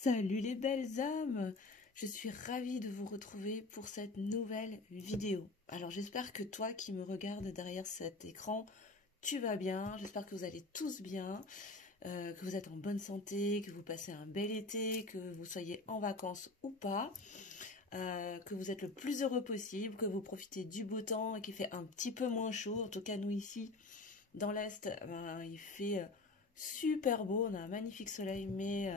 Salut les belles âmes! Je suis ravie de vous retrouver pour cette nouvelle vidéo. Alors j'espère que toi qui me regardes derrière cet écran, tu vas bien. J'espère que vous allez tous bien, que vous êtes en bonne santé, que vous passez un bel été, que vous soyez en vacances ou pas, que vous êtes le plus heureux possible, que vous profitez du beau temps et qu'il fait un petit peu moins chaud. En tout cas nous ici dans l'Est, il fait super beau, on a un magnifique soleil, mais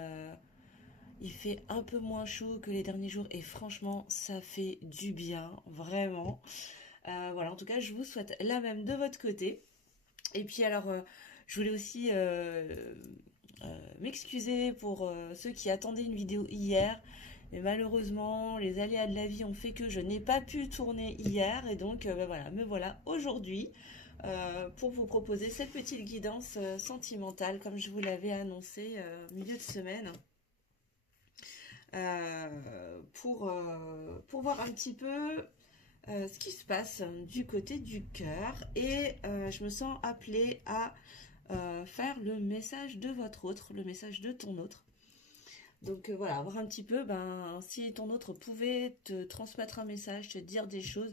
il fait un peu moins chaud que les derniers jours et franchement, ça fait du bien, vraiment. Voilà, en tout cas, je vous souhaite la même de votre côté. Et puis alors, je voulais aussi m'excuser pour ceux qui attendaient une vidéo hier. Mais malheureusement, les aléas de la vie ont fait que je n'ai pas pu tourner hier. Et donc, voilà, me voilà aujourd'hui pour vous proposer cette petite guidance sentimentale, comme je vous l'avais annoncé milieu de semaine. Pour voir un petit peu ce qui se passe du côté du cœur. Et je me sens appelée à faire le message de votre autre, le message de ton autre. Donc voilà, voir un petit peu, si ton autre pouvait te transmettre un message, te dire des choses,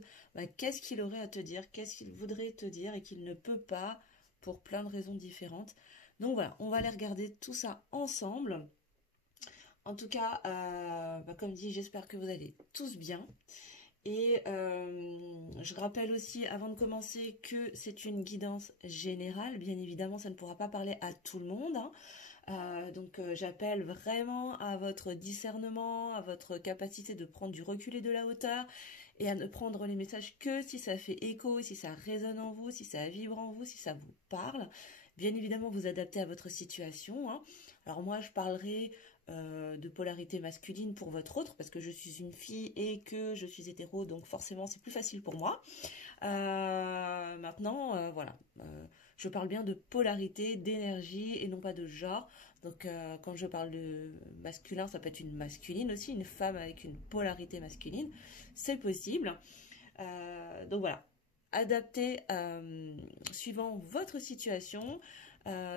qu'est-ce qu'il aurait à te dire, qu'est-ce qu'il voudrait te dire et qu'il ne peut pas pour plein de raisons différentes. Donc voilà, on va aller regarder tout ça ensemble. En tout cas, comme dit, j'espère que vous allez tous bien. Et je rappelle aussi, avant de commencer, que c'est une guidance générale. Bien évidemment, ça ne pourra pas parler à tout le monde, hein. Donc j'appelle vraiment à votre discernement, à votre capacité de prendre du recul et de la hauteur, et à ne prendre les messages que si ça fait écho, si ça résonne en vous, si ça vibre en vous, si ça vous parle. Bien évidemment, vous adaptez à votre situation, hein. Alors moi, je parlerai de polarité masculine pour votre autre, parce que je suis une fille et que je suis hétéro, donc forcément c'est plus facile pour moi. Maintenant, voilà, je parle bien de polarité, d'énergie et non pas de genre. Donc quand je parle de masculin, ça peut être une masculine aussi, une femme avec une polarité masculine, c'est possible. Donc voilà, adapté suivant votre situation.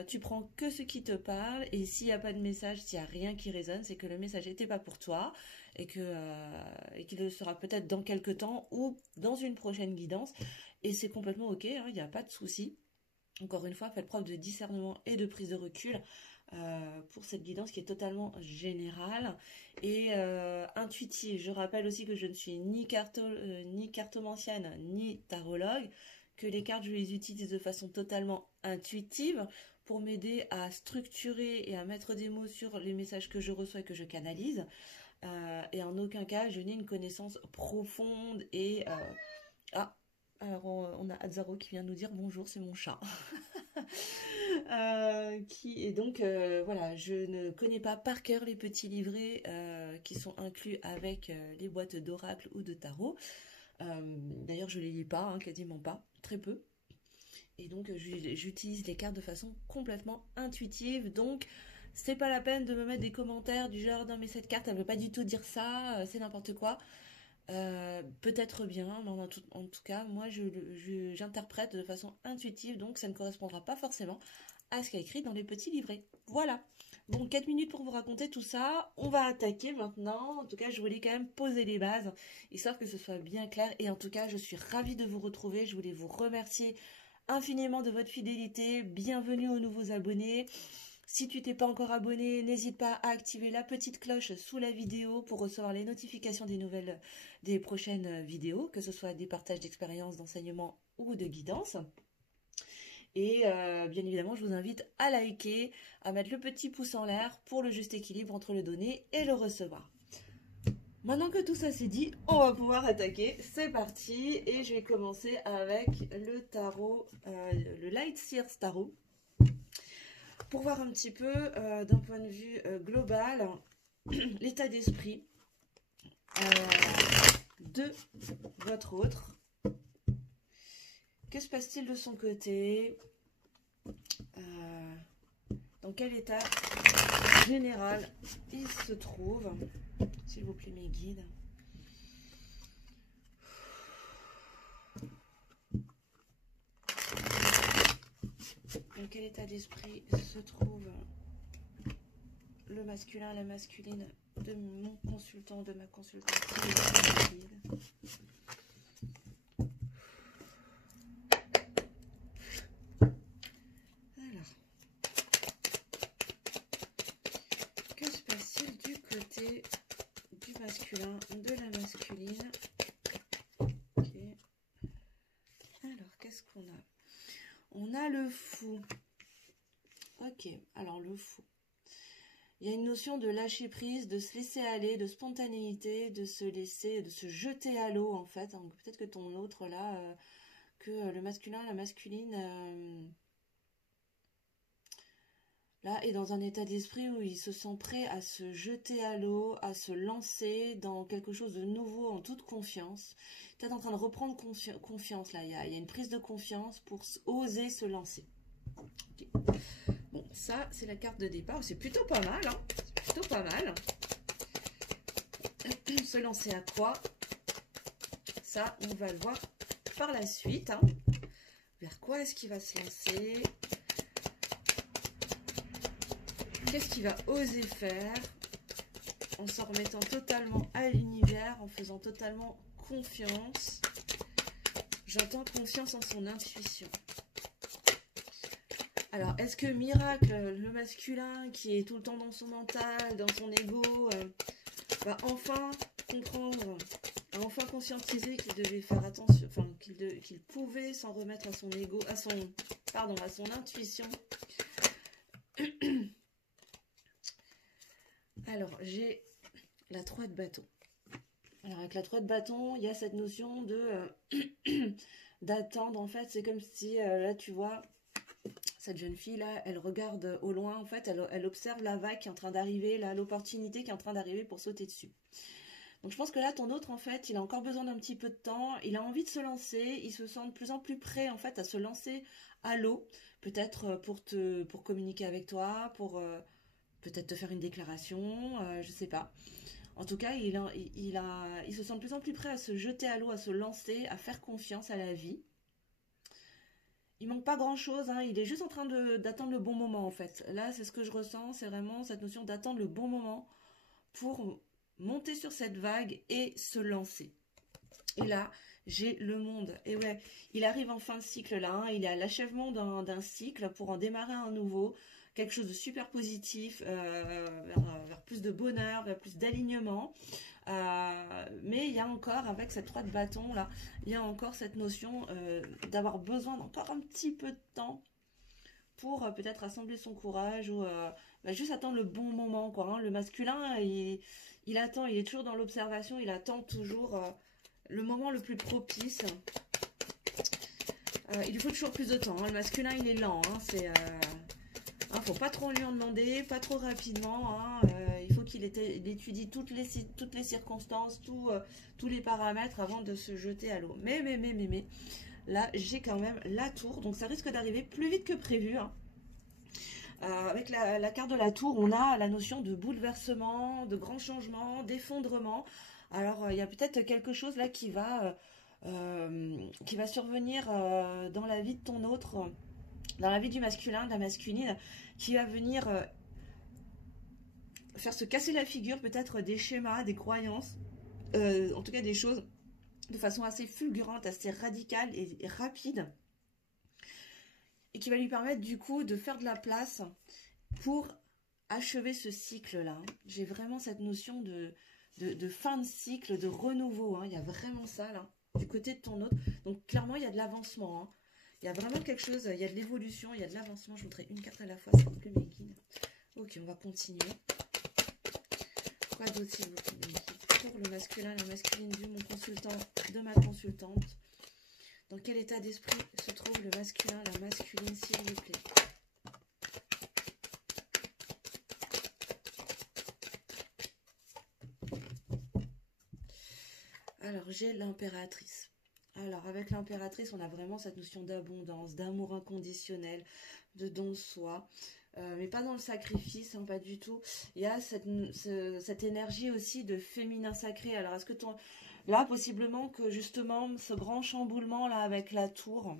Tu prends que ce qui te parle, et s'il n'y a pas de message, s'il n'y a rien qui résonne, c'est que le message n'était pas pour toi et qu'il le sera peut-être dans quelques temps ou dans une prochaine guidance, et c'est complètement ok, hein, il n'y a pas de souci. Encore une fois, faites preuve de discernement et de prise de recul pour cette guidance qui est totalement générale et intuitive. Je rappelle aussi que je ne suis ni cartomancienne ni tarologue, que les cartes, je les utilise de façon totalement intuitive pour m'aider à structurer et à mettre des mots sur les messages que je reçois et que je canalise. Et en aucun cas, je n'ai une connaissance profonde et... Ah, alors on a Azaro qui vient nous dire bonjour, c'est mon chat. Qui est donc voilà, je ne connais pas par cœur les petits livrets qui sont inclus avec les boîtes d'oracle ou de tarot. D'ailleurs, je les lis pas, hein, quasiment pas, très peu. Et donc, j'utilise les cartes de façon complètement intuitive. Donc, c'est pas la peine de me mettre des commentaires du genre non mais cette carte elle veut pas du tout dire ça, c'est n'importe quoi. Peut-être bien, mais en tout cas, moi j'interprète de façon intuitive, donc ça ne correspondra pas forcément à ce qu'il y a écrit dans les petits livrets. Voilà. Bon, 4 minutes pour vous raconter tout ça. On va attaquer maintenant. En tout cas, je voulais quand même poser les bases, histoire que ce soit bien clair. Et en tout cas, je suis ravie de vous retrouver. Je voulais vous remercier infiniment de votre fidélité. Bienvenue aux nouveaux abonnés. Si tu t'es pas encore abonné, n'hésite pas à activer la petite cloche sous la vidéo pour recevoir les notifications des prochaines vidéos, que ce soit des partages d'expériences, d'enseignements ou de guidance. Et bien évidemment, je vous invite à liker, à mettre le petit pouce en l'air pour le juste équilibre entre le donner et le recevoir. Maintenant que tout ça c'est dit, on va pouvoir attaquer. C'est parti. Et je vais commencer avec le tarot, le Light Seers Tarot, pour voir un petit peu d'un point de vue global l'état d'esprit de votre autre. Que se passe-t-il de son côté? Dans quel état général il se trouve? S'il vous plaît, mes guides. Dans quel état d'esprit se trouve le masculin, la masculine de mon consultant, de ma consultante. Alors, que se passe-t-il du côté du masculin, de la masculine? Ok. Alors, qu'est-ce qu'on a? On a le fou. Ok, alors le fou. Il y a une notion de lâcher prise, de se laisser aller, de spontanéité, de se laisser, de se jeter à l'eau en fait. Peut-être que ton autre là, que le masculin, la masculine, là est dans un état d'esprit où il se sent prêt à se jeter à l'eau, à se lancer dans quelque chose de nouveau en toute confiance. Peut-être en train de reprendre confiance là. Il y a une prise de confiance pour oser se lancer. Okay. Bon, ça, c'est la carte de départ. C'est plutôt pas mal, hein. C'est plutôt pas mal. Se lancer à quoi? Ça, on va le voir par la suite. Hein. Vers quoi est-ce qu'il va se lancer? Qu'est-ce qu'il va oser faire? En s'en remettant totalement à l'univers, en faisant totalement confiance. J'entends confiance en son intuition. Alors, est-ce que Miracle, le masculin, qui est tout le temps dans son mental, dans son ego, va enfin comprendre, va enfin conscientiser qu'il devait faire attention, enfin, qu'il pouvait s'en remettre à son ego, à son intuition. Alors, j'ai la 3 de bâton. Alors, avec la 3 de bâton, il y a cette notion de d'attendre, en fait. C'est comme si, là, tu vois... Cette jeune fille là, elle regarde au loin, en fait, elle observe la vague qui est en train d'arriver, là, l'opportunité qui est en train d'arriver pour sauter dessus. Donc je pense que là, ton autre, en fait, il a encore besoin d'un petit peu de temps, il a envie de se lancer, il se sent de plus en plus prêt, en fait, à se lancer à l'eau, peut-être pour communiquer avec toi, pour peut-être te faire une déclaration, je sais pas. En tout cas, il se sent de plus en plus prêt à se jeter à l'eau, à se lancer, à faire confiance à la vie. Il manque pas grand chose, hein. Il est juste en train d'attendre le bon moment en fait. Là, c'est ce que je ressens, c'est vraiment cette notion d'attendre le bon moment pour monter sur cette vague et se lancer. Et là, j'ai le monde. Et ouais, il arrive en fin de cycle là, hein. Il est à l'achèvement d'un cycle pour en démarrer un nouveau. Quelque chose de super positif, vers plus de bonheur, vers plus d'alignement. Mais il y a encore, avec cette 3 de bâton là, il y a encore cette notion d'avoir besoin d'encore un petit peu de temps pour peut-être assembler son courage ou juste attendre le bon moment quoi. Hein. Le masculin, il attend, il est toujours dans l'observation, il attend toujours le moment le plus propice. Il lui faut toujours plus de temps. Hein. Le masculin, il est lent. Hein. Faut pas trop lui en demander, pas trop rapidement. Hein. Il faut qu'il étudie toutes les circonstances, tous les paramètres avant de se jeter à l'eau. Mais, là, j'ai quand même la tour. Donc, ça risque d'arriver plus vite que prévu. Hein. Avec la carte de la tour, on a la notion de bouleversement, de grand changement, d'effondrement. Alors, il y a peut-être quelque chose là qui va survenir dans la vie de ton autre, dans la vie du masculin, de la masculine, qui va venir faire se casser la figure, peut-être des schémas, des croyances, en tout cas des choses de façon assez fulgurante, assez radicale et rapide, et qui va lui permettre du coup de faire de la place pour achever ce cycle-là. J'ai vraiment cette notion de fin de cycle, de renouveau. Hein. Il y a vraiment ça là, du côté de ton autre. Donc clairement, il y a de l'avancement. Hein. Il y a vraiment quelque chose, il y a de l'évolution, il y a de l'avancement. Je voudrais une carte à la fois, c'est que mes guides. Ok, on va continuer. Quoi d'autre s'il vous plaît? Pour le masculin, la masculine du mon consultant, de ma consultante. Dans quel état d'esprit se trouve le masculin, la masculine, s'il vous plaît? Alors, j'ai l'impératrice. Alors, avec l'impératrice, on a vraiment cette notion d'abondance, d'amour inconditionnel, de don de soi, mais pas dans le sacrifice, hein, pas du tout. Il y a cette énergie aussi de féminin sacré. Alors, est-ce que là, possiblement que justement, ce grand chamboulement là avec la tour,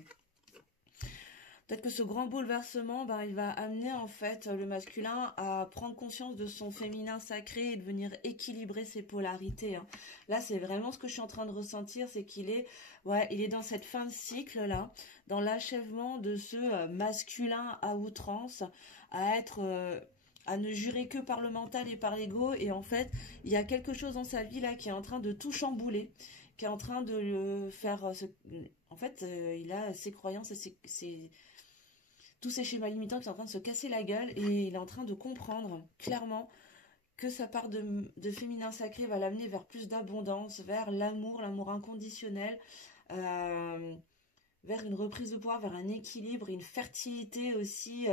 Peut-être que ce grand bouleversement, ben, il va amener en fait le masculin à prendre conscience de son féminin sacré et de venir équilibrer ses polarités, hein. Là, c'est vraiment ce que je suis en train de ressentir, c'est qu'il est, ouais, il est dans cette fin de cycle là, dans l'achèvement de ce masculin à outrance, à être, à ne jurer que par le mental et par l'ego. Et en fait, il y a quelque chose dans sa vie là qui est en train de tout chambouler, qui est en train de le faire. En fait, il a ses croyances et tous ces schémas limitants qui sont en train de se casser la gueule et il est en train de comprendre clairement que sa part de féminin sacré va l'amener vers plus d'abondance, vers l'amour inconditionnel, euh, vers une reprise de pouvoir, vers un équilibre, une fertilité aussi.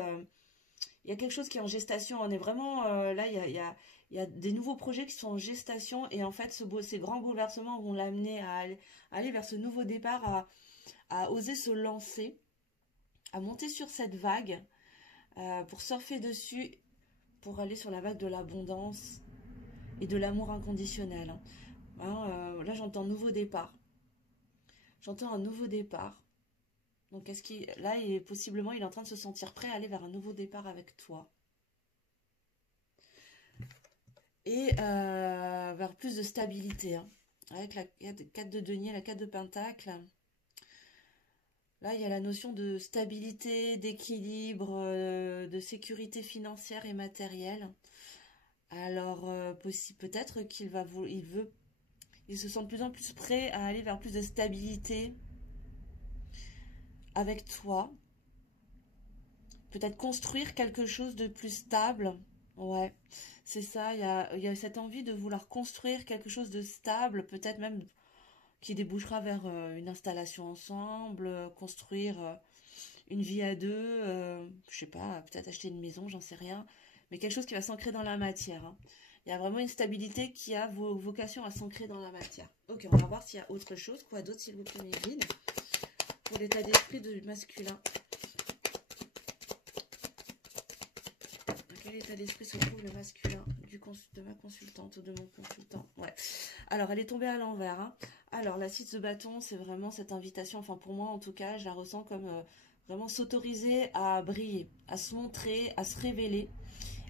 Il y a quelque chose qui est en gestation. On est vraiment là, il y a des nouveaux projets qui sont en gestation et en fait, ces grands bouleversements vont l'amener à aller vers ce nouveau départ, à oser se lancer, à monter sur cette vague, pour surfer dessus, pour aller sur la vague de l'abondance et de l'amour inconditionnel, hein. Là, j'entends nouveau départ. J'entends un nouveau départ. Donc, là, possiblement, il est en train de se sentir prêt à aller vers un nouveau départ avec toi. Et vers plus de stabilité, hein. Avec la 4 de denier, la 4 de pentacle. Là, il y a la notion de stabilité, d'équilibre, de sécurité financière et matérielle. Alors, peut-être il se sent de plus en plus prêt à aller vers plus de stabilité avec toi. Peut-être construire quelque chose de plus stable. Ouais, c'est ça. Il y a cette envie de vouloir construire quelque chose de stable, peut-être même qui débouchera vers une installation ensemble, construire une vie à deux, je sais pas, peut-être acheter une maison, j'en sais rien, mais quelque chose qui va s'ancrer dans la matière, hein. Il y a vraiment une stabilité qui a vocation à s'ancrer dans la matière. Ok, on va voir s'il y a autre chose. Quoi d'autre, s'il vous plaît, mes guides, pour l'état d'esprit du masculin. Dans quel état d'esprit se trouve le masculin de ma consultante ou de mon consultant? Ouais. Alors, elle est tombée à l'envers, hein. Alors, la 6 de bâton, c'est vraiment cette invitation, enfin pour moi en tout cas, je la ressens comme vraiment s'autoriser à briller, à se montrer, à se révéler.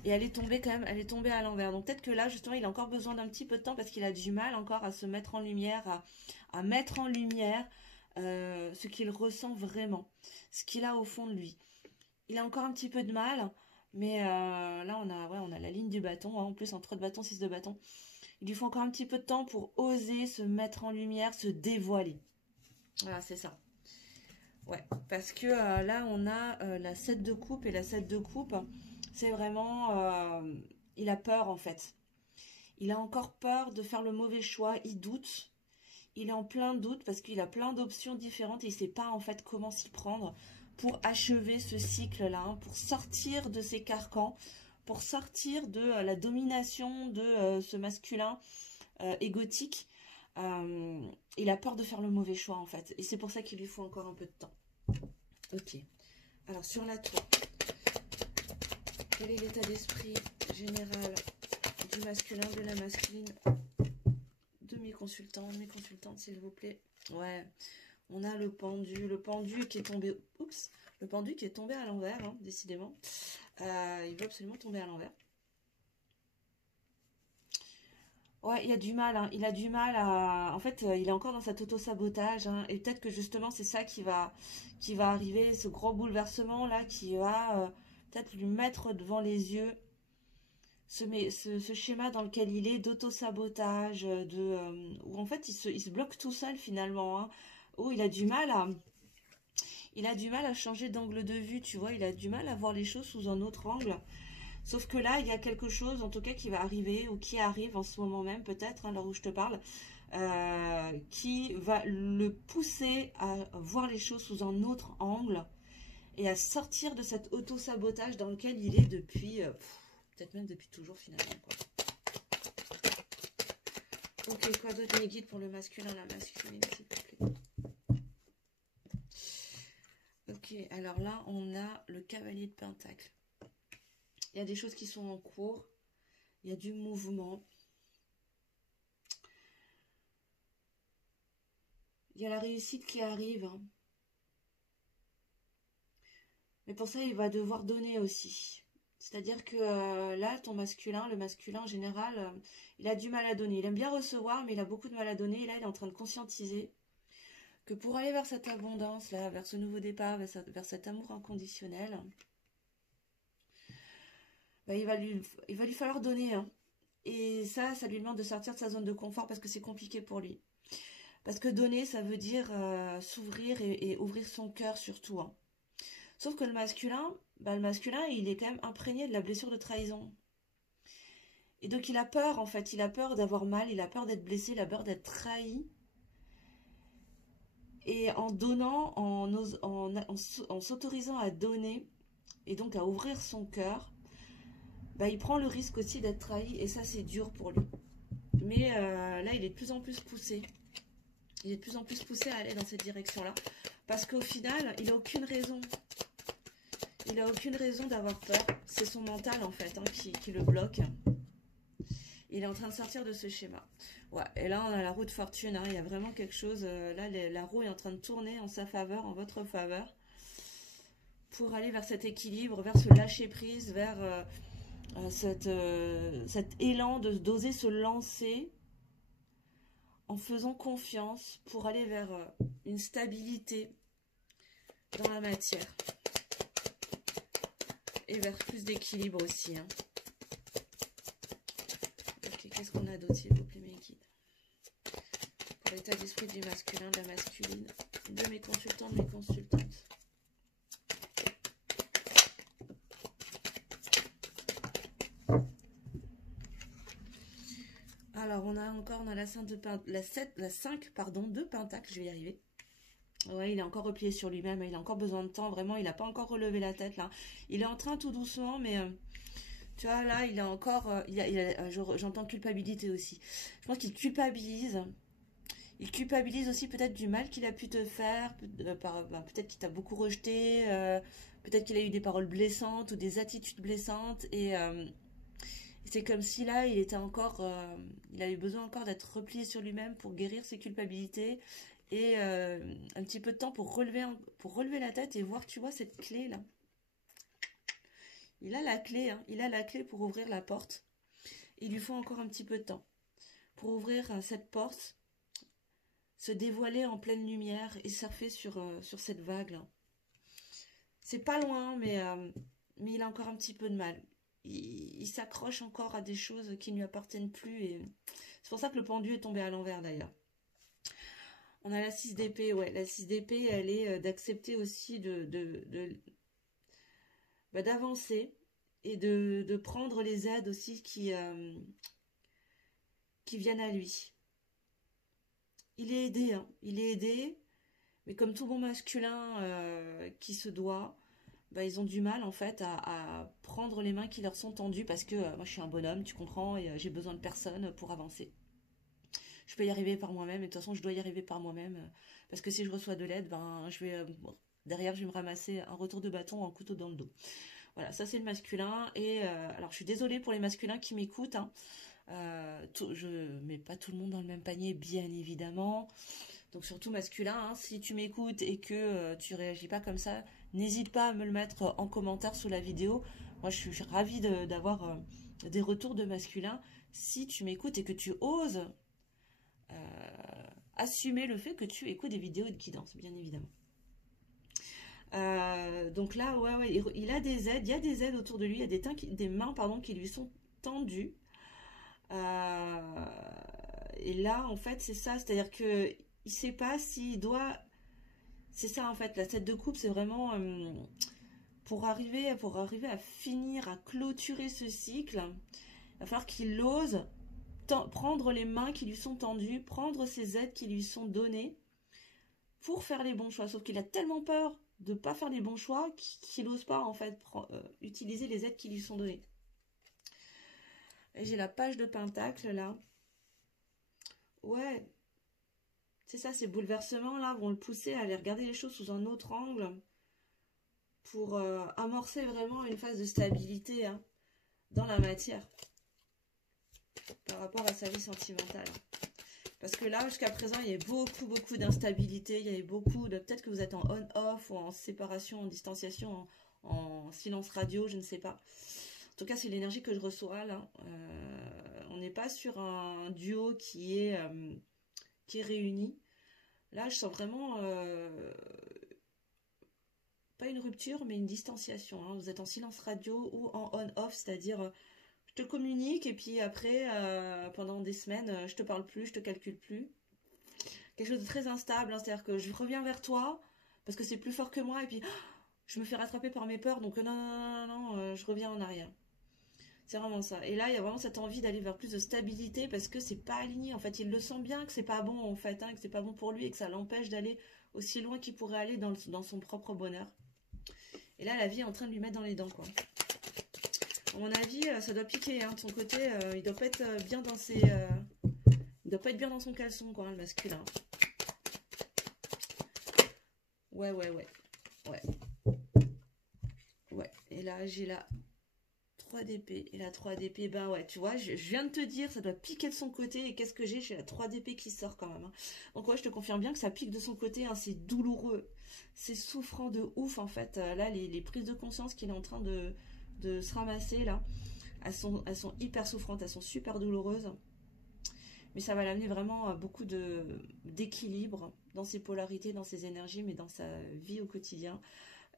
Et elle est tombée quand même, elle est tombée à l'envers. Donc peut-être que là, justement, il a encore besoin d'un petit peu de temps parce qu'il a du mal encore à se mettre en lumière, à mettre en lumière ce qu'il ressent vraiment, ce qu'il a au fond de lui. Il a encore un petit peu de mal, mais là, on a la ligne du bâton, hein, en plus, en 3 de bâton, 6 de bâton. Il lui faut encore un petit peu de temps pour oser se mettre en lumière, se dévoiler. Voilà, c'est ça. Ouais, parce que là, on a la 7 de coupe et la 7 de coupe, c'est vraiment... il a peur, en fait. Il a encore peur de faire le mauvais choix, il doute. Il est en plein doute parce qu'il a plein d'options différentes et il ne sait pas, en fait, comment s'y prendre pour achever ce cycle-là, hein, pour sortir de ses carcans, pour sortir de la domination de ce masculin égotique. Il a peur de faire le mauvais choix, en fait. Et c'est pour ça qu'il lui faut encore un peu de temps. Ok. Alors, sur la tour, quel est l'état d'esprit général du masculin, de la masculine, de mes consultantes, s'il vous plaît? Ouais. On a le pendu qui est tombé... Oups. Le pendu qui est tombé à l'envers, hein, décidément. Il veut absolument tomber à l'envers. Ouais, il a du mal, hein. Il a du mal à... En fait, il est encore dans cet auto-sabotage, hein. Et peut-être que justement, c'est ça qui va arriver, ce gros bouleversement-là, qui va peut-être lui mettre devant les yeux ce schéma dans lequel il est d'auto-sabotage, où en fait, il se bloque tout seul, finalement, hein. Où il a du mal à... Il a du mal à changer d'angle de vue, tu vois. Il a du mal à voir les choses sous un autre angle. Sauf que là, il y a quelque chose, en tout cas, qui va arriver, ou qui arrive en ce moment même, peut-être, hein, à l'heure où je te parle, qui va le pousser à voir les choses sous un autre angle et à sortir de cet auto-sabotage dans lequel il est depuis, peut-être même depuis toujours, finalement, quoi. Ok, quoi d'autre, mes guides, pour le masculin, la masculine, s'il te plaît? Ok, alors là, on a le cavalier de pentacle. Il y a des choses qui sont en cours. Il y a du mouvement. Il y a la réussite qui arrive, hein. Mais pour ça, il va devoir donner aussi. C'est-à-dire que là, ton masculin, le masculin en général, il a du mal à donner. Il aime bien recevoir, mais il a beaucoup de mal à donner. Et là, il est en train de conscientiser que pour aller vers cette abondance, là, vers ce nouveau départ, vers cet amour inconditionnel, bah, il va lui falloir donner. Hein. Et ça lui demande de sortir de sa zone de confort parce que c'est compliqué pour lui. Parce que donner, ça veut dire s'ouvrir et ouvrir son cœur surtout. Hein. Sauf que le masculin, il est quand même imprégné de la blessure de trahison. Et donc il a peur en fait, il a peur d'avoir mal, il a peur d'être blessé, il a peur d'être trahi. Et en donnant, en s'autorisant à donner, et donc à ouvrir son cœur, bah, il prend le risque aussi d'être trahi, et ça c'est dur pour lui. Mais là il est de plus en plus poussé. Il est de plus en plus poussé à aller dans cette direction-là. Parce qu'au final, il n'a aucune raison. Il n'a aucune raison d'avoir peur. C'est son mental en fait hein, qui le bloque. Il est en train de sortir de ce schéma. Ouais, et là on a la roue de fortune. Hein. Il y a vraiment quelque chose. Là, la roue est en train de tourner en sa faveur, en votre faveur. Pour aller vers cet équilibre, vers ce lâcher prise, vers cet élan d'oser se lancer en faisant confiance pour aller vers une stabilité dans la matière. Et vers plus d'équilibre aussi. Hein. Ok, qu'est-ce qu'on a d'autre s'il vous plaît mes guides? Pour l'état d'esprit du masculin, de la masculine, de mes consultants, de mes consultantes. Alors, on a la 5 de Pentacle, je vais y arriver. Ouais, il est encore replié sur lui-même, il a encore besoin de temps, vraiment, il n'a pas encore relevé la tête, là. Il est en train tout doucement, mais, tu vois, là, il a encore, j'entends culpabilité aussi. Je pense qu'il culpabilise. Il culpabilise aussi peut-être du mal qu'il a pu te faire, peut-être qu'il t'a beaucoup rejeté, peut-être qu'il a eu des paroles blessantes ou des attitudes blessantes, et c'est comme si là, il était encore, il a eu besoin encore d'être replié sur lui-même pour guérir ses culpabilités et un petit peu de temps pour relever la tête et voir, tu vois, cette clé là. Il a la clé, hein, il a la clé pour ouvrir la porte. Il lui faut encore un petit peu de temps pour ouvrir cette porte, se dévoiler en pleine lumière et surfer sur cette vague là. C'est pas loin, mais il a encore un petit peu de mal. Il s'accroche encore à des choses qui ne lui appartiennent plus. Et c'est pour ça que le pendu est tombé à l'envers d'ailleurs. On a la 6 d'épée, ouais. La 6 d'épée, elle est d'accepter aussi d'avancer et de prendre les aides aussi qui viennent à lui. Il est aidé, hein. Il est aidé, mais comme tout bon masculin qui se doit, bah, ils ont du mal en fait à prendre les mains qui leur sont tendues parce que moi je suis un bonhomme, tu comprends, et j'ai besoin de personne pour avancer. Je peux y arriver par moi-même, et de toute façon je dois y arriver par moi-même parce que si je reçois de l'aide, ben je vais derrière je vais me ramasser un retour de bâton, un couteau dans le dos. Voilà, ça c'est le masculin. Et alors je suis désolée pour les masculins qui m'écoutent, hein. Je mets pas tout le monde dans le même panier, bien évidemment. Donc surtout masculin, hein, si tu m'écoutes et que tu réagis pas comme ça, n'hésite pas à me le mettre en commentaire sous la vidéo. Moi je suis ravie d'avoir des retours de masculin. Si tu m'écoutes et que tu oses assumer le fait que tu écoutes des vidéos de guidance, bien évidemment. Donc là, ouais, il a des aides, il y a des aides autour de lui, il y a des mains qui lui sont tendues. Et là, en fait, c'est ça, c'est-à-dire que il sait pas s'il doit. C'est ça en fait, la tête de coupe, c'est vraiment pour arriver à finir, à clôturer ce cycle. Il va falloir qu'il ose prendre les mains qui lui sont tendues, prendre ces aides qui lui sont données pour faire les bons choix. Sauf qu'il a tellement peur de ne pas faire les bons choix qu'il n'ose pas en fait utiliser les aides qui lui sont données. Et j'ai la page de Pentacle là. Ouais, c'est ça, ces bouleversements là vont le pousser à aller regarder les choses sous un autre angle pour amorcer vraiment une phase de stabilité hein, dans la matière par rapport à sa vie sentimentale. Parce que là, jusqu'à présent, il y a beaucoup d'instabilité, il y avait beaucoup de... Peut-être que vous êtes en on-off ou en séparation, en distanciation, en silence radio, je ne sais pas. En tout cas, c'est l'énergie que je reçois là. On n'est pas sur un duo qui est réuni. Là, je sens vraiment pas une rupture, mais une distanciation. Hein. Vous êtes en silence radio ou en on-off, c'est-à-dire je te communique et puis après, pendant des semaines, je te parle plus, je te calcule plus. Quelque chose de très instable, hein, c'est-à-dire que je reviens vers toi parce que c'est plus fort que moi et puis je me fais rattraper par mes peurs, donc non, je reviens en arrière. C'est vraiment ça. Et là, il y a vraiment cette envie d'aller vers plus de stabilité parce que c'est pas aligné. En fait, il le sent bien que c'est pas bon, en fait, hein, que c'est pas bon pour lui et que ça l'empêche d'aller aussi loin qu'il pourrait aller dans son propre bonheur. Et là, la vie est en train de lui mettre dans les dents, quoi. À mon avis, ça doit piquer, hein, de son côté. Il doit pas être bien dans ses... il doit pas être bien dans son caleçon, quoi, hein, le masculin. Ouais. Ouais. Et là, j'ai la 3 d'épée. Et la 3 d'épée, ben ouais, tu vois, je viens de te dire, ça doit piquer de son côté. Et qu'est-ce que j'ai la 3 d'épée qui sort quand même. Hein. Donc ouais, je te confirme bien que ça pique de son côté. Hein, c'est douloureux. C'est souffrant de ouf, en fait. Là, les prises de conscience qu'il est en train de se ramasser, là, elles sont hyper souffrantes. Elles sont super douloureuses. Mais ça va l'amener vraiment à beaucoup d'équilibre dans ses polarités, dans ses énergies, mais dans sa vie au quotidien.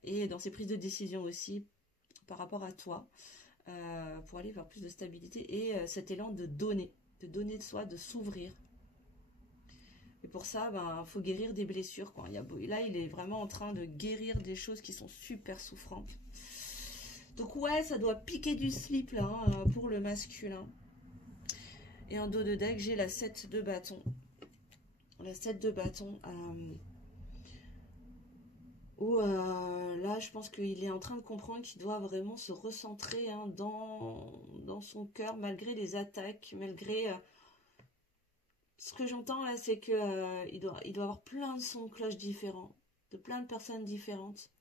Et dans ses prises de décision aussi, par rapport à toi. Pour aller vers plus de stabilité et cet élan de donner de soi, de s'ouvrir. Et pour ça, ben, faut guérir des blessures, quoi. Là, il est vraiment en train de guérir des choses qui sont super souffrantes. Donc ouais, ça doit piquer du slip là, hein, pour le masculin. Et en dos de deck, j'ai la 7 de bâton. La 7 de bâton. Où là, je pense qu'il est en train de comprendre qu'il doit vraiment se recentrer, hein, dans son cœur, malgré les attaques, malgré... ce que j'entends là, c'est que il doit avoir plein de sons de cloche différents, de plein de personnes différentes,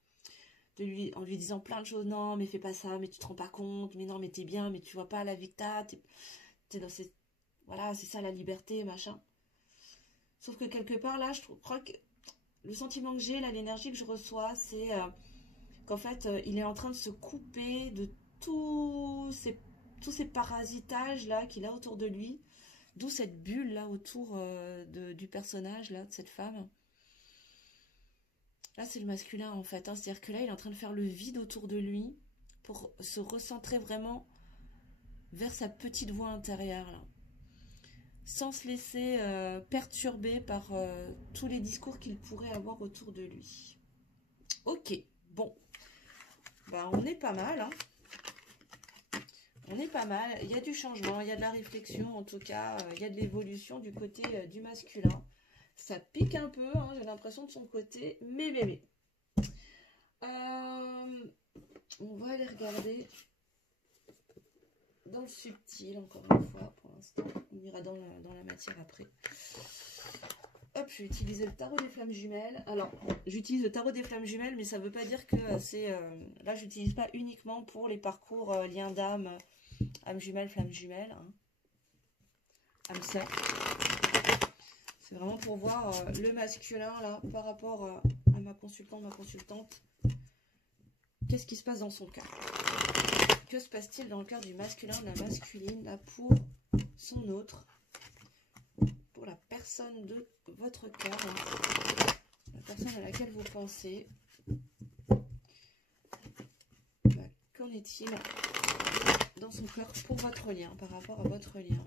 en lui disant plein de choses. Non, mais fais pas ça, mais tu te rends pas compte, mais non, mais t'es bien, mais tu vois pas la vie que t'es dans ces... Voilà, c'est ça la liberté, machin. Sauf que quelque part, là, je crois que le sentiment que j'ai, là, l'énergie que je reçois, c'est qu'en fait, il est en train de se couper de tous ces parasitages là qu'il a autour de lui, d'où cette bulle là autour du personnage là, de cette femme. Là, c'est le masculin en fait, hein. C'est-à-dire que là, il est en train de faire le vide autour de lui pour se recentrer vraiment vers sa petite voix intérieure là, sans se laisser perturber par tous les discours qu'il pourrait avoir autour de lui. Ok, bon. Ben, on est pas mal, hein. On est pas mal. Il y a du changement, il y a de la réflexion, en tout cas. Il y a de l'évolution du côté du masculin. Ça pique un peu, hein, j'ai l'impression de son côté. Mais. On va aller regarder dans le subtil, encore une fois, pour l'instant. On ira dans la matière après. Hop, je vais utiliser le tarot des flammes jumelles. Alors, j'utilise le tarot des flammes jumelles, mais ça ne veut pas dire que c'est... là, je n'utilise pas uniquement pour les parcours lien d'âme, âme jumelle, flamme jumelle. Hein. Âme sœur. C'est vraiment pour voir le masculin, là, par rapport à ma consultante. Qu'est-ce qui se passe dans son cœur? Que se passe-t-il dans le cœur du masculin, de la masculine, là, pour son autre, pour la personne de votre cœur, hein, la personne à laquelle vous pensez. Bah, qu'en est-il dans son cœur pour votre lien, par rapport à votre lien?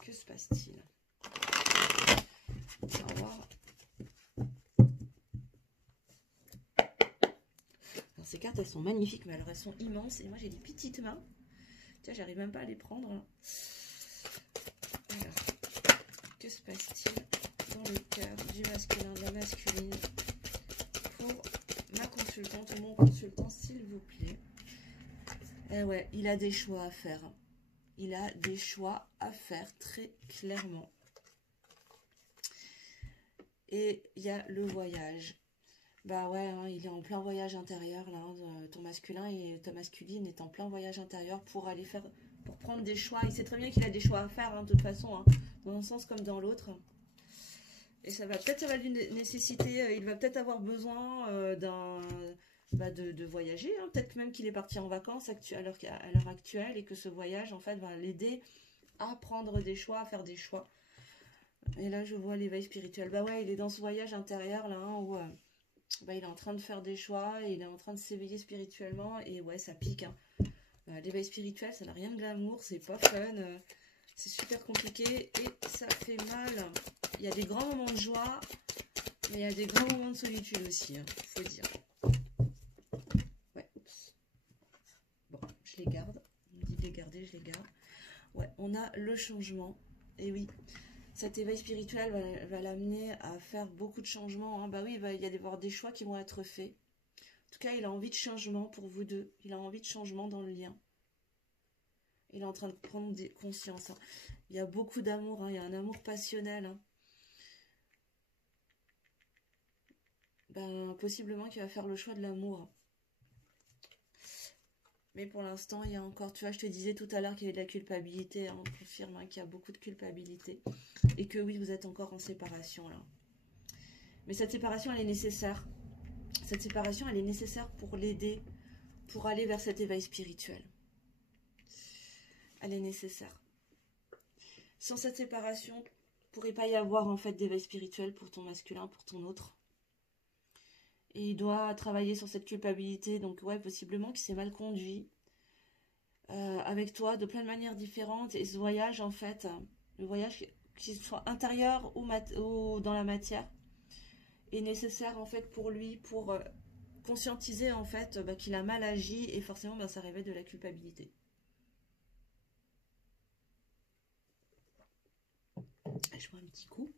Que se passe-t-il? On va voir. Alors, ces cartes, elles sont magnifiques, mais alors elles sont immenses. Et moi, j'ai des petites mains. Tiens, j'arrive même pas à les prendre. Là. Alors, que se passe-t-il dans le cœur du masculin, de la masculine, pour ma consultante ou mon consultant, s'il vous plaît? Eh ouais, il a des choix à faire. Il a des choix à faire, très clairement. Et il y a le voyage. Bah ouais, hein, il est en plein voyage intérieur, là. Hein, ton masculin et ta masculine est en plein voyage intérieur pour aller faire... pour prendre des choix. Il sait très bien qu'il a des choix à faire, hein, de toute façon, hein, dans un sens comme dans l'autre. Et ça va lui nécessiter, il va peut-être avoir besoin de voyager, hein. Peut-être même qu'il est parti en vacances à l'heure actuelle et que ce voyage en fait va l'aider à prendre des choix, à faire des choix. Et là je vois l'éveil spirituel. Bah ouais, il est dans ce voyage intérieur là hein, où il est en train de faire des choix, et il est en train de s'éveiller spirituellement et ouais ça pique. Hein. L'éveil spirituel ça n'a rien de glamour, c'est pas fun, c'est super compliqué et ça fait mal. Il y a des grands moments de joie, mais il y a des grands moments de solitude aussi, hein, faut dire. Ouais, oups. Bon, je les garde. On me dit de les garder, je les garde. Ouais, on a le changement. Et oui, cet éveil spirituel va l'amener à faire beaucoup de changements. Hein. Bah oui, il va y avoir des choix qui vont être faits. En tout cas, il a envie de changement pour vous deux. Il a envie de changement dans le lien. Il est en train de prendre conscience. Hein. Il y a beaucoup d'amour. Hein. Il y a un amour passionnel. Hein. Ben, possiblement qu'il va faire le choix de l'amour. Mais pour l'instant, il y a encore, tu vois, je te disais tout à l'heure qu'il y avait de la culpabilité. Hein, on confirme hein, qu'il y a beaucoup de culpabilité. Et que oui, vous êtes encore en séparation là. Mais cette séparation, elle est nécessaire. Cette séparation, elle est nécessaire pour l'aider, pour aller vers cet éveil spirituel. Elle est nécessaire. Sans cette séparation, il ne pourrait pas y avoir en fait d'éveil spirituel pour ton masculin, pour ton autre. Et il doit travailler sur cette culpabilité. Donc ouais, possiblement qu'il s'est mal conduit avec toi de plein de manières différentes. Et ce voyage, en fait, le voyage qu'il soit intérieur ou dans la matière, est nécessaire en fait pour lui, pour conscientiser en fait qu'il a mal agi et forcément ça révèle de la culpabilité. Je prends un petit coup.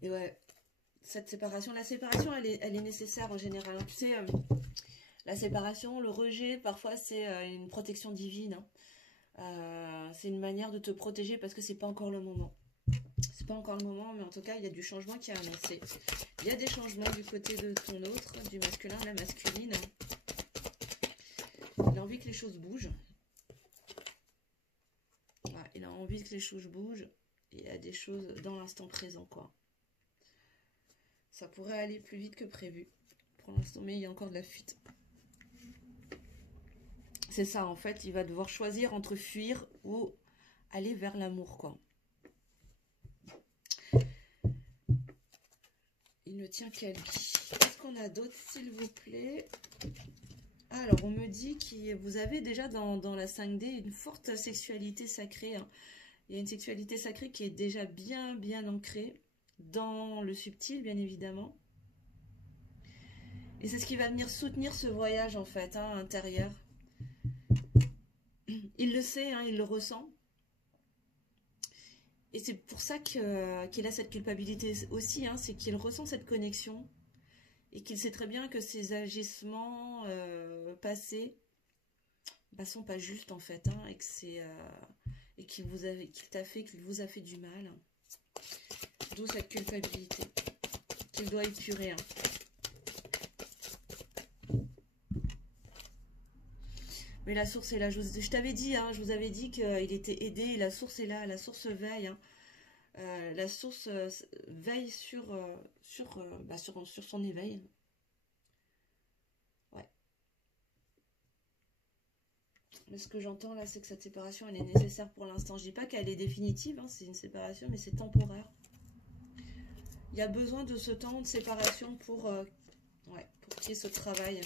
Et ouais, cette séparation, la séparation elle est nécessaire en général. Tu sais, la séparation, le rejet, parfois c'est une protection divine. Hein. C'est une manière de te protéger parce que c'est pas encore le moment. C'est pas encore le moment, mais en tout cas, il y a du changement qui est annoncé. Il y a des changements du côté de ton autre, du masculin, de la masculine. Il a envie que les choses bougent. Ouais, il a envie que les choses bougent. Il y a des choses dans l'instant présent, quoi. Ça pourrait aller plus vite que prévu pour l'instant, mais il y a encore de la fuite. C'est ça, en fait, il va devoir choisir entre fuir ou aller vers l'amour, quoi. Il ne tient qu'à lui. Qu'est-ce qu'on a d'autre, s'il vous plaît? Alors, on me dit que vous avez déjà dans la 5D une forte sexualité sacrée. Hein. Il y a une sexualité sacrée qui est déjà bien, bien ancrée dans le subtil, bien évidemment. Et c'est ce qui va venir soutenir ce voyage, en fait, hein, intérieur. Il le sait, hein, il le ressent. Et c'est pour ça qu'il a cette culpabilité aussi, hein, c'est qu'il ressent cette connexion et qu'il sait très bien que ses agissements passés sont pas justes en fait, hein, et que c'est et qu'il vous a fait du mal. D'où cette culpabilité qu'il doit épurer. Hein. Mais la source est là. Je t'avais dit, hein, je vous avais dit qu'il était aidé. Et la source est là. La source veille. Hein. La source veille sur son éveil. Ouais. Mais ce que j'entends là, c'est que cette séparation, elle est nécessaire pour l'instant. Je dis pas qu'elle est définitive. Hein, c'est une séparation, mais c'est temporaire. Il y a besoin de ce temps de séparation pour qu'il y ait ce travail.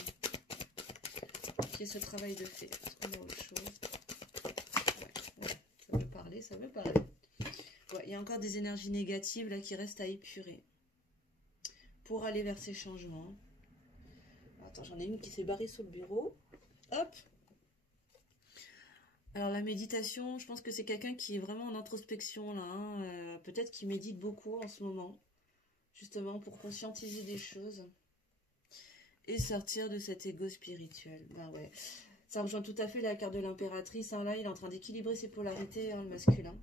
Qu'il y ait ce travail de fait. Est-ce qu'on a autre chose? Ouais, ça veut parler. Ouais, il y a encore des énergies négatives là qui restent à épurer. Pour aller vers ces changements. Attends, j'en ai une qui s'est barrée sur le bureau. Hop! Alors la méditation, je pense que c'est quelqu'un qui est vraiment en introspection là. Hein. Peut-être qu'il médite beaucoup en ce moment. Justement pour conscientiser des choses. Et sortir de cet ego spirituel. Ben ouais. Ça rejoint tout à fait la carte de l'impératrice. Hein. Là, il est en train d'équilibrer ses polarités, hein, le masculin.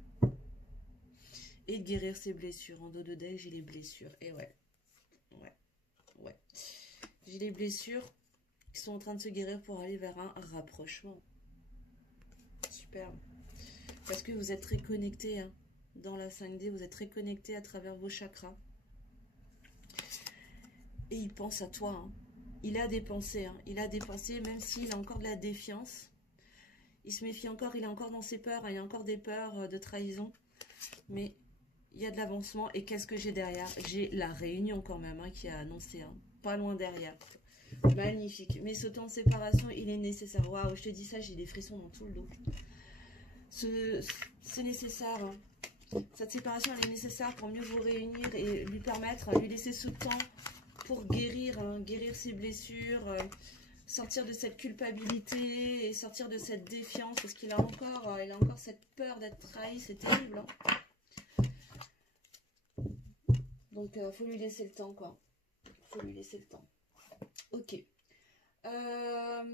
Et de guérir ses blessures. En dos de deck, j'ai les blessures. Et ouais. J'ai les blessures qui sont en train de se guérir pour aller vers un rapprochement. Superbe. Parce que vous êtes très connectés. Hein. Dans la 5D, vous êtes très connectés à travers vos chakras. Et il pense à toi. Hein. il a des pensées, hein. Il a des pensées, même s'il a encore de la défiance. Il se méfie encore, il est encore dans ses peurs, hein. Il y a encore des peurs de trahison. Mais il y a de l'avancement. Et qu'est-ce que j'ai derrière? J'ai la Réunion quand même, hein, qui a annoncé, hein. Pas loin derrière. Magnifique. Mais ce temps de séparation, il est nécessaire. Waouh, je te dis ça, j'ai des frissons dans tout le dos. C'est nécessaire, hein. Cette séparation, elle est nécessaire pour mieux vous réunir et lui permettre, lui laisser ce temps pour guérir, hein, guérir ses blessures, sortir de cette culpabilité et sortir de cette défiance, parce qu'il a encore, il a encore cette peur d'être trahi, c'est terrible, hein. Donc, faut lui laisser le temps, quoi. Faut lui laisser le temps. Ok. On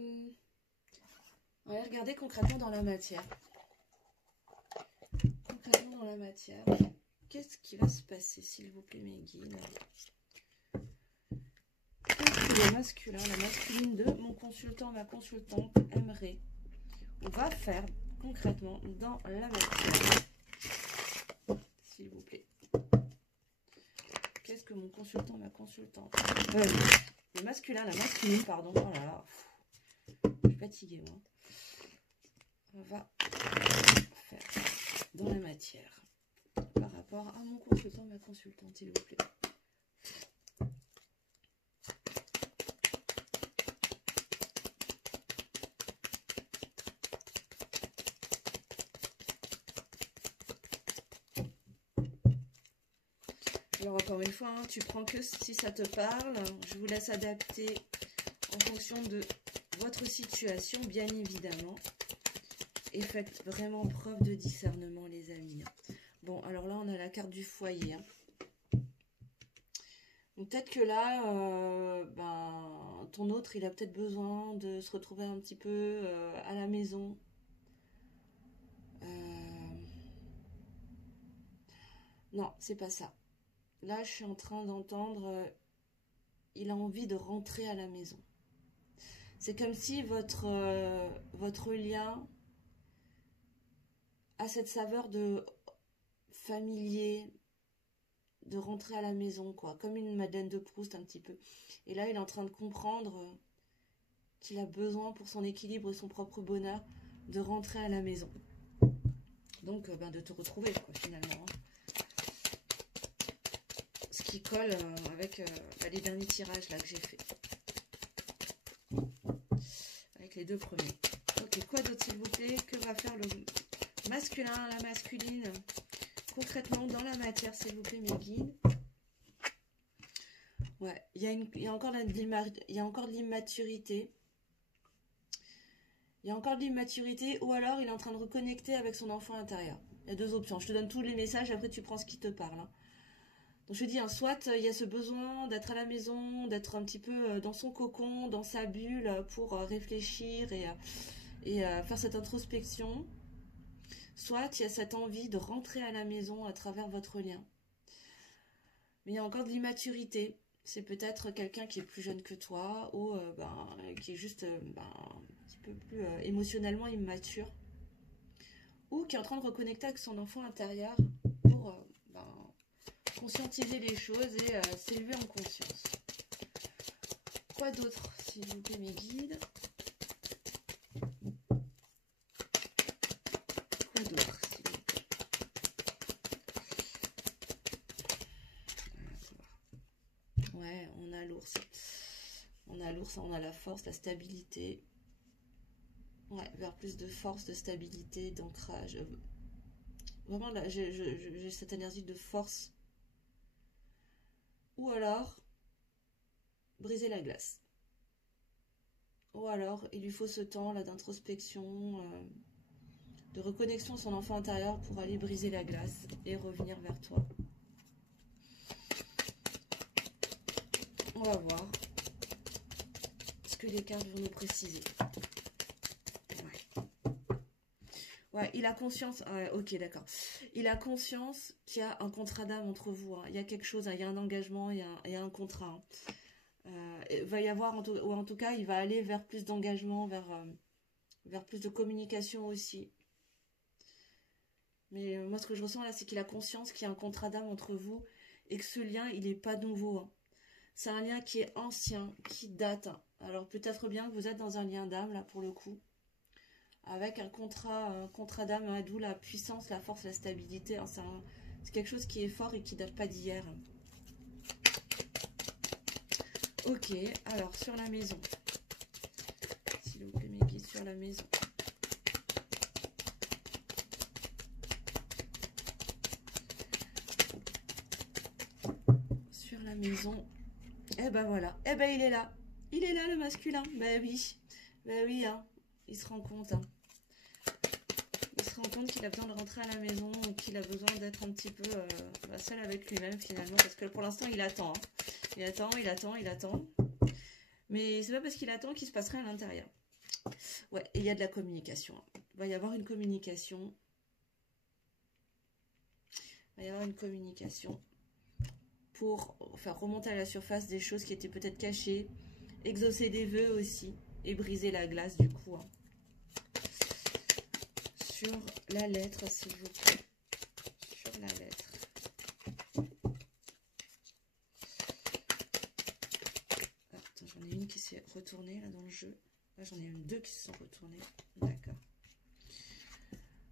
va regarder concrètement dans la matière. Concrètement dans la matière, qu'est-ce qui va se passer, s'il vous plaît, mes guides? Qu'est-ce que le masculin, la masculine de mon consultant, ma consultante aimerait, on va faire concrètement dans la matière, s'il vous plaît? Qu'est-ce que mon consultant, ma consultante, le masculin, la masculine, pardon, oh là là, je suis fatiguée, moi. On va faire dans la matière par rapport à mon consultant, ma consultante, s'il vous plaît. Alors encore une fois, hein, tu prends que si ça te parle. Je vous laisse adapter en fonction de votre situation, bien évidemment. Et faites vraiment preuve de discernement, les amis. Bon, alors là, on a la carte du foyer. Hein. Peut-être que là, ton autre, il a peut-être besoin de se retrouver un petit peu à la maison. Non, c'est pas ça. Là, je suis en train d'entendre, il a envie de rentrer à la maison. C'est comme si votre lien a cette saveur de familier, de rentrer à la maison, quoi. Comme une Madeleine de Proust, un petit peu. Et là, il est en train de comprendre qu'il a besoin, pour son équilibre et son propre bonheur, de rentrer à la maison. Donc, de te retrouver, quoi, finalement. Hein. Ce qui colle avec les derniers tirages là que j'ai fait. Avec les deux premiers. Ok, quoi d'autre, s'il vous plaît? Que va faire le masculin, la masculine, concrètement dans la matière, s'il vous plaît, mes guides? Ouais, il y a encore de l'immaturité. Il y a encore de l'immaturité, ou alors il est en train de reconnecter avec son enfant intérieur. Il y a deux options. Je te donne tous les messages, après tu prends ce qui te parle. Hein. Donc je te dis, hein, soit il y a ce besoin d'être à la maison, d'être un petit peu dans son cocon, dans sa bulle, pour réfléchir et faire cette introspection. Soit il y a cette envie de rentrer à la maison à travers votre lien. Mais il y a encore de l'immaturité. C'est peut-être quelqu'un qui est plus jeune que toi ou qui est juste un petit peu plus émotionnellement immature. Ou qui est en train de reconnecter avec son enfant intérieur pour conscientiser les choses et s'élever en conscience. Quoi d'autre, s'il vous plaît, mes guides? Quoi d'autre, s'il vous plaît? Ouais, on a l'ours. On a l'ours, on a la force, la stabilité. Ouais, vers plus de force, de stabilité, d'ancrage. Vraiment, là, j'ai cette énergie de force. Ou alors, briser la glace. Ou alors, il lui faut ce temps là d'introspection, de reconnexion à son enfant intérieur pour aller briser la glace et revenir vers toi. On va voir ce que les cartes vont nous préciser. Ouais, il a conscience. Ok, d'accord. Il a conscience qu'il y a un contrat d'âme entre vous. Hein. Il y a quelque chose, hein. Il y a un engagement, il y a un contrat. Hein. Il va y avoir, ou en tout cas, il va aller vers plus d'engagement, vers plus de communication aussi. Mais moi, ce que je ressens là, c'est qu'il a conscience qu'il y a un contrat d'âme entre vous et que ce lien, il n'est pas nouveau. Hein. C'est un lien qui est ancien, qui date. Alors peut-être bien que vous êtes dans un lien d'âme, là, pour le coup. Avec un contrat d'âme, hein, d'où la puissance, la force, la stabilité. Hein, c'est quelque chose qui est fort et qui date pas d'hier. Ok, alors sur la maison. S'il vous plaît, mes guides, sur la maison. Sur la maison. Eh ben voilà. Eh ben il est là. Il est là, le masculin. Ben oui. Ben oui, hein. Il se rend compte. Hein. Il se rend compte qu'il a besoin de rentrer à la maison, qu'il a besoin d'être un petit peu seul avec lui-même finalement. Parce que pour l'instant, il attend. Hein. Il attend, il attend, il attend. Mais c'est pas parce qu'il attend qu'il se passe rien à l'intérieur. Ouais, et il y a de la communication. Il va y avoir une communication. Il va y avoir une communication pour faire remonter à la surface des choses qui étaient peut-être cachées, exaucer des vœux aussi, et briser la glace du coup. Hein. Sur la lettre, s'il vous plaît. Sur la lettre. Attends, j'en ai une qui s'est retournée là dans le jeu. Là, j'en ai eu deux qui se sont retournées. D'accord.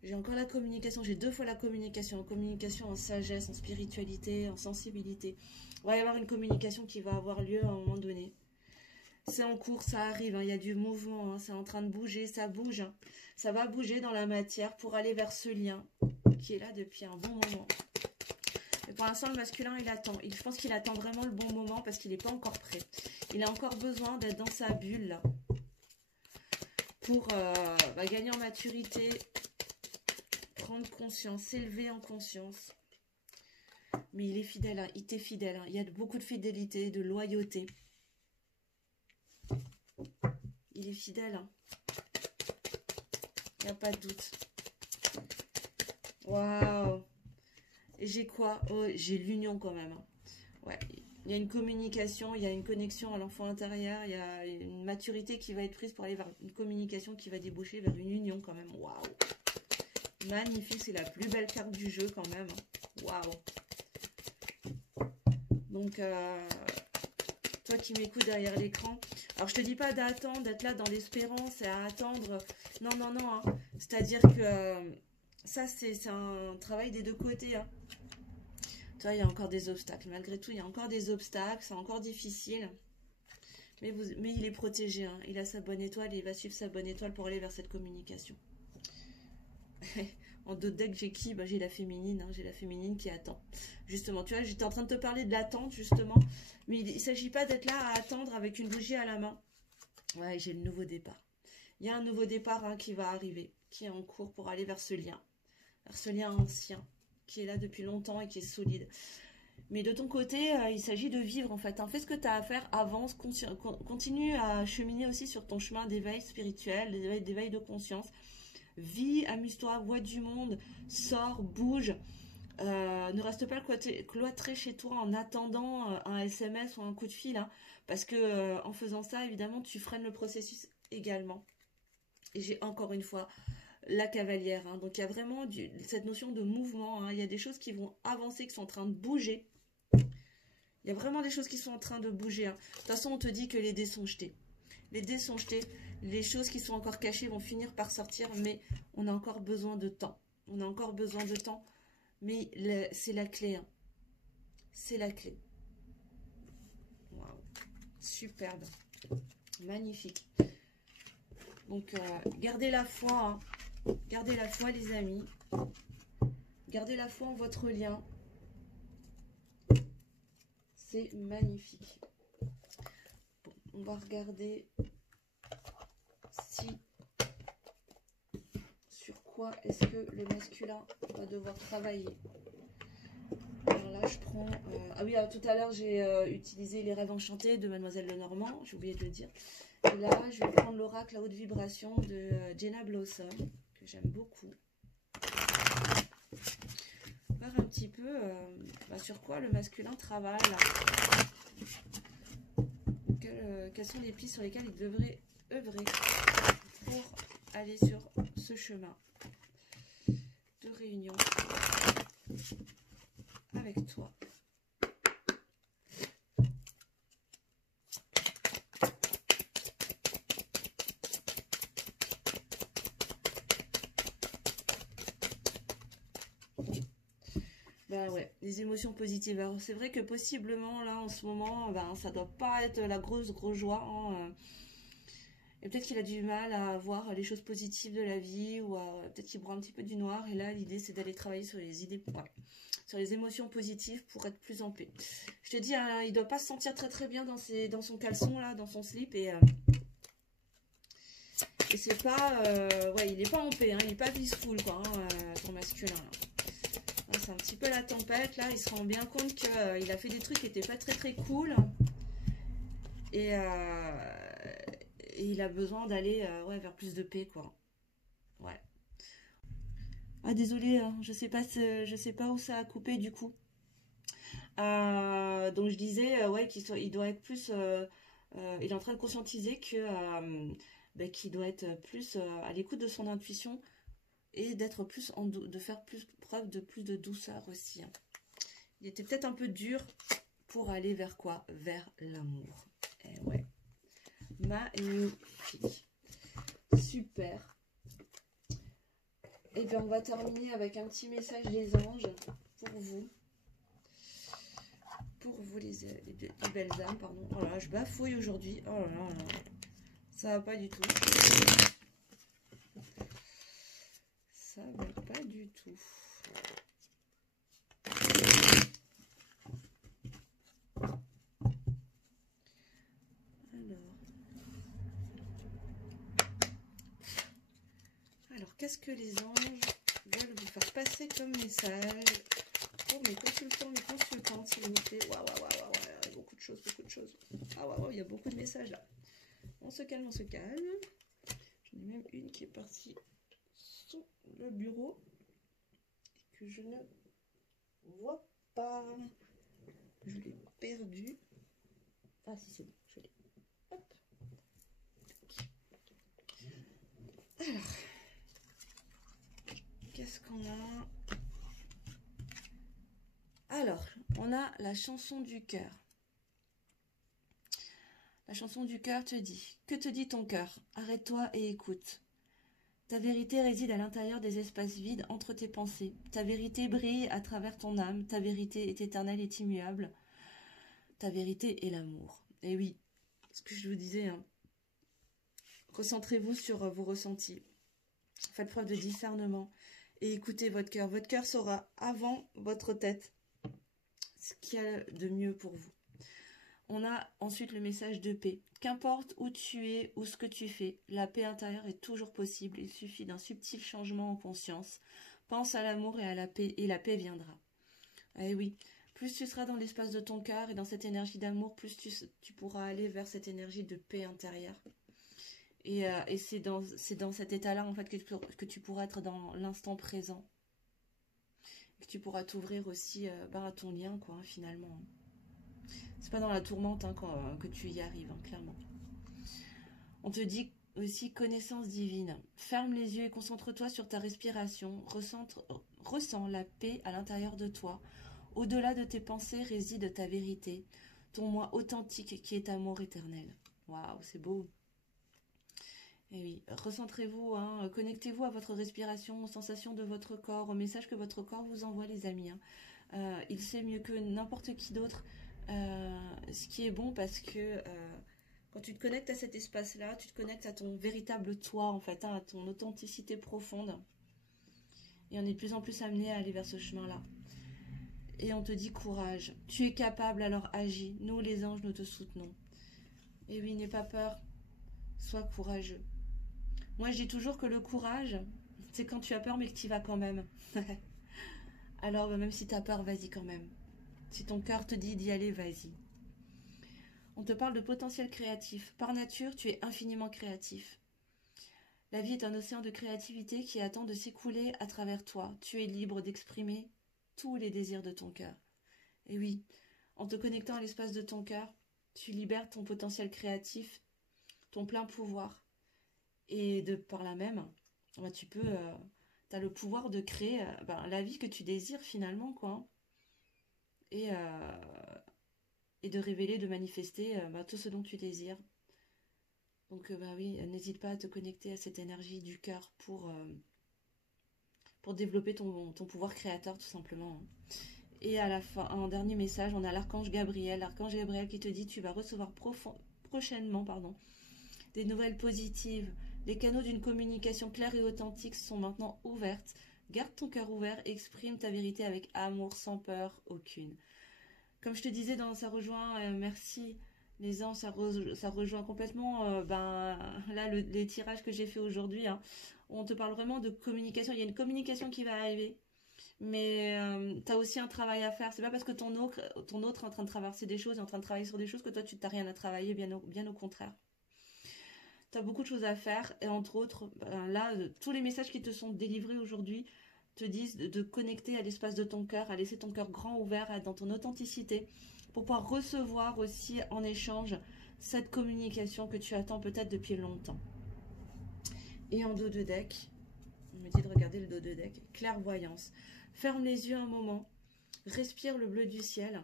J'ai encore la communication. J'ai 2 fois la communication. En communication, en sagesse, en spiritualité, en sensibilité. Il va y avoir une communication qui va avoir lieu à un moment donné. C'est en cours, ça arrive. Hein, il y a du mouvement. Hein, c'est en train de bouger. Ça bouge. Hein. Ça va bouger dans la matière pour aller vers ce lien qui est là depuis un bon moment. Mais pour l'instant, le masculin, il attend. Je pense qu'il attend vraiment le bon moment parce qu'il n'est pas encore prêt. Il a encore besoin d'être dans sa bulle là. Pour gagner en maturité, prendre conscience, s'élever en conscience. Mais il est fidèle, hein, il t'est fidèle. Hein. Il y a beaucoup de fidélité, de loyauté. Il est fidèle. Hein. Il n'y a pas de doute. Waouh. Et j'ai quoi? Oh, j'ai l'union quand même. Hein. Ouais. Il y a une communication, il y a une connexion à l'enfant intérieur, il y a une maturité qui va être prise pour aller vers une communication qui va déboucher vers une union quand même. Waouh. Magnifique, c'est la plus belle carte du jeu quand même. Waouh. Donc, toi qui m'écoutes derrière l'écran, alors je te dis pas d'attendre, d'être là dans l'espérance et à attendre. Non, non, non. Hein. C'est-à-dire que ça, c'est un travail des deux côtés. Hein. Toi, il y a encore des obstacles. Malgré tout, il y a encore des obstacles. C'est encore difficile. Mais il est protégé. Hein. Il a sa bonne étoile et il va suivre sa bonne étoile pour aller vers cette communication. En d'autres decks, j'ai qui? Bah, j'ai la féminine. Hein. J'ai la féminine qui attend. Justement, tu vois, j'étais en train de te parler de l'attente, justement. Mais il ne s'agit pas d'être là à attendre avec une bougie à la main. Ouais, j'ai le nouveau départ. Il y a un nouveau départ hein, qui va arriver, qui est en cours pour aller vers ce lien ancien, qui est là depuis longtemps et qui est solide. Mais de ton côté, il s'agit de vivre en fait. Hein. Fais ce que tu as à faire, avance, continue à cheminer aussi sur ton chemin d'éveil spirituel, d'éveil de conscience. Vis, amuse-toi, vois du monde, sors, bouge. Ne reste pas cloîtré chez toi en attendant un SMS ou un coup de fil. Hein, parce que en faisant ça, évidemment, tu freines le processus également. Et j'ai encore une fois la cavalière. Hein. Donc il y a vraiment cette notion de mouvement. Hein. Il y a des choses qui vont avancer, qui sont en train de bouger. Il y a vraiment des choses qui sont en train de bouger. Hein. De toute façon, on te dit que les dés sont jetés. Les dés sont jetés. Les choses qui sont encore cachées vont finir par sortir. Mais on a encore besoin de temps. On a encore besoin de temps. Mais c'est la clé. Hein. C'est la clé. Waouh. Superbe. Magnifique. Donc, gardez la foi. Hein. Gardez la foi, les amis. Gardez la foi en votre lien. C'est magnifique. Bon, on va regarder sur quoi est-ce que le masculin va devoir travailler. Alors là, je prends... Ah oui, alors, tout à l'heure, j'ai utilisé les rêves enchantés de Mademoiselle Lenormand. J'ai oublié de le dire. Et là, je vais prendre l'oracle à haute vibration de Jenna Blossom, que j'aime beaucoup. Voir un petit peu sur quoi le masculin travaille. Quelles sont les pistes sur lesquelles il devrait œuvrer pour aller sur ce chemin de réunion avec toi. Bah ouais, les émotions positives. Alors c'est vrai que possiblement là en ce moment, ben ça doit pas être la grosse joie, hein. Et peut-être qu'il a du mal à voir les choses positives de la vie ou peut-être qu'il broie un petit peu du noir. Et là l'idée c'est d'aller travailler sur les idées, ouais, sur les émotions positives pour être plus en paix. Je te dis, hein, il doit pas se sentir très très bien dans son caleçon là, dans son slip et c'est pas, ouais, il est pas en paix, hein, il est pas peaceful quoi, hein, ton masculin là. C'est un petit peu la tempête, là, il se rend bien compte qu'il a fait des trucs qui étaient pas très très cool. Et, et il a besoin d'aller ouais, vers plus de paix, quoi. Ouais. Ah, désolé, hein, je sais pas où ça a coupé du coup. Donc je disais, ouais, il doit être plus... il est en train de conscientiser qu'il doit être plus à l'écoute de son intuition et d'être plus de faire preuve de plus de douceur aussi, hein. Il était peut-être un peu dur pour aller vers quoi? Vers l'amour. Eh ouais. Magnifique. Super. Et bien on va terminer avec un petit message des anges pour vous. Pour vous les belles âmes, pardon. Oh là, je bafouille aujourd'hui. Oh là là là. Ça va pas du tout. Ça va pas du tout. Alors qu'est-ce que les anges veulent vous faire passer comme message pour mes consultants, mes consultantes, s'il vous plaît? Waouh, waouh, waouh, waouh, il y a beaucoup de choses, beaucoup de choses. Ah waouh, waouh, il y a beaucoup de messages là. On se calme, on se calme. J'en ai même une qui est partie sur le bureau et que je ne vois pas. Je l'ai perdue. Ah si, c'est bon, je l'ai. Hop. Alors, qu'est-ce qu'on a? Alors, on a la chanson du cœur. La chanson du cœur te dit: que te dit ton cœur? Arrête-toi et écoute. Ta vérité réside à l'intérieur des espaces vides entre tes pensées. Ta vérité brille à travers ton âme. Ta vérité est éternelle et immuable. Ta vérité est l'amour. Et oui, ce que je vous disais, hein, recentrez-vous sur vos ressentis. Faites preuve de discernement et écoutez votre cœur. Votre cœur saura avant votre tête ce qu'il y a de mieux pour vous. On a ensuite le message de paix. Qu'importe où tu es ou ce que tu fais, la paix intérieure est toujours possible. Il suffit d'un subtil changement en conscience. Pense à l'amour et à la paix, et la paix viendra. Eh oui, plus tu seras dans l'espace de ton cœur et dans cette énergie d'amour, plus tu pourras aller vers cette énergie de paix intérieure. Et c'est dans cet état-là, en fait, que tu pourras être dans l'instant présent. Que tu pourras t'ouvrir aussi à ton lien, quoi, hein, finalement. C'est pas dans la tourmente, hein, que tu y arrives, hein, clairement. On te dit aussi connaissance divine. Ferme les yeux et concentre-toi sur ta respiration. Ressens la paix à l'intérieur de toi. Au-delà de tes pensées réside ta vérité, ton moi authentique qui est amour éternel. Waouh, c'est beau. Et oui, recentrez-vous, hein, connectez-vous à votre respiration, aux sensations de votre corps, au message que votre corps vous envoie, les amis, hein. Il sait mieux que n'importe qui d'autre ce qui est bon parce que quand tu te connectes à cet espace-là, tu te connectes à ton véritable toi, en fait, hein, à ton authenticité profonde. Et on est de plus en plus amené à aller vers ce chemin-là. Et on te dit courage. Tu es capable, alors agis. Nous, les anges, nous te soutenons. Et oui, n'aie pas peur. Sois courageux. Moi, je dis toujours que le courage, c'est quand tu as peur, mais que tu y vas quand même. Alors, même si tu as peur, vas-y quand même. Si ton cœur te dit d'y aller, vas-y. On te parle de potentiel créatif. Par nature, tu es infiniment créatif. La vie est un océan de créativité qui attend de s'écouler à travers toi. Tu es libre d'exprimer tous les désirs de ton cœur. Et oui, en te connectant à l'espace de ton cœur, tu libères ton potentiel créatif, ton plein pouvoir. Et par là même, tu as le pouvoir de créer la vie que tu désires finalement, quoi. Et, et de révéler, de manifester tout ce dont tu désires. Donc oui, n'hésite pas à te connecter à cette énergie du cœur pour développer ton pouvoir créateur tout simplement. Et à la fin, en dernier message, on a l'archange Gabriel. L'archange Gabriel qui te dit tu vas recevoir prochainement des nouvelles positives. Les canaux d'une communication claire et authentique sont maintenant ouverts. Garde ton cœur ouvert, exprime ta vérité avec amour, sans peur aucune. Comme je te disais, ça rejoint, merci les anges, ça rejoint complètement là les tirages que j'ai fait aujourd'hui. Hein. On te parle vraiment de communication. Il y a une communication qui va arriver, mais tu as aussi un travail à faire. C'est pas parce que ton autre est en train de traverser des choses, est en train de travailler sur des choses que toi tu n'as rien à travailler, bien au contraire. Tu as beaucoup de choses à faire et entre autres, tous les messages qui te sont délivrés aujourd'hui te disent de connecter à l'espace de ton cœur, à laisser ton cœur grand ouvert dans ton authenticité pour pouvoir recevoir aussi en échange cette communication que tu attends peut-être depuis longtemps. Et en dos de deck, on me dit de regarder le dos de deck, clairvoyance. Ferme les yeux un moment, respire le bleu du ciel.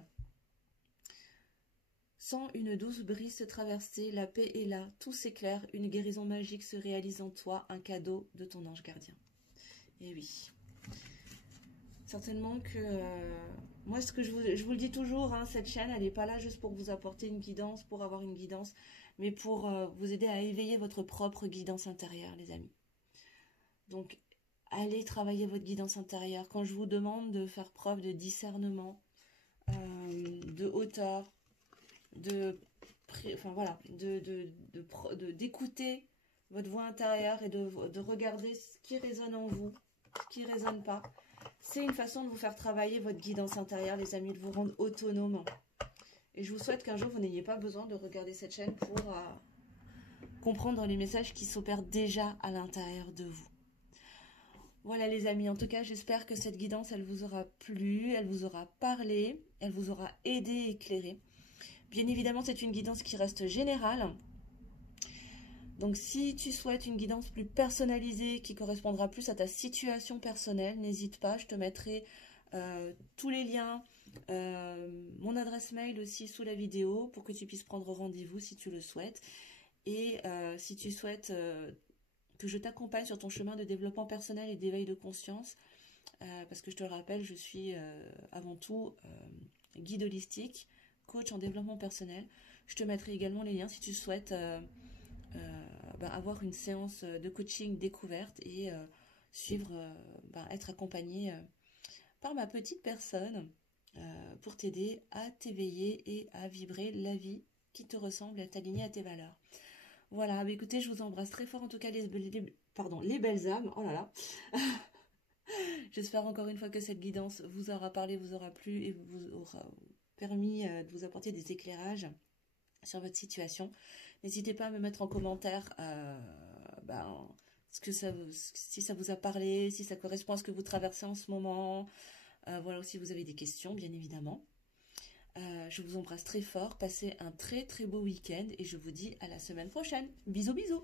Sens une douce brise se traverser, la paix est là, tout s'éclaire, une guérison magique se réalise en toi, un cadeau de ton ange gardien. Et oui. Certainement que... moi, ce que je vous le dis toujours, hein, cette chaîne, elle n'est pas là juste pour vous apporter une guidance, pour avoir une guidance, mais pour vous aider à éveiller votre propre guidance intérieure, les amis. Donc, allez travailler votre guidance intérieure. Quand je vous demande de faire preuve de discernement, de hauteur, d'écouter votre voix intérieure et de regarder ce qui résonne en vous, ce qui ne résonne pas. C'est une façon de vous faire travailler votre guidance intérieure, les amis, de vous rendre autonome. Et je vous souhaite qu'un jour, vous n'ayez pas besoin de regarder cette chaîne pour comprendre les messages qui s'opèrent déjà à l'intérieur de vous. Voilà les amis, en tout cas, j'espère que cette guidance, elle vous aura plu, elle vous aura parlé, elle vous aura aidé, éclairé. Bien évidemment, c'est une guidance qui reste générale. Donc, si tu souhaites une guidance plus personnalisée, qui correspondra plus à ta situation personnelle, n'hésite pas, je te mettrai tous les liens, mon adresse mail aussi sous la vidéo, pour que tu puisses prendre rendez-vous si tu le souhaites. Et si tu souhaites que je t'accompagne sur ton chemin de développement personnel et d'éveil de conscience, parce que je te le rappelle, je suis avant tout guide holistique, coach en développement personnel. Je te mettrai également les liens si tu souhaites avoir une séance de coaching découverte et être accompagné par ma petite personne pour t'aider à t'éveiller et à vibrer la vie qui te ressemble et à t'aligner à tes valeurs. Voilà, écoutez, je vous embrasse très fort en tout cas les belles âmes. Oh là là. J'espère encore une fois que cette guidance vous aura parlé, vous aura plu et vous aura permis de vous apporter des éclairages sur votre situation. N'hésitez pas à me mettre en commentaire si ça vous a parlé, si ça correspond à ce que vous traversez en ce moment. Voilà, si vous avez des questions, bien évidemment. Je vous embrasse très fort, passez un très très beau week-end et je vous dis à la semaine prochaine. Bisous bisous.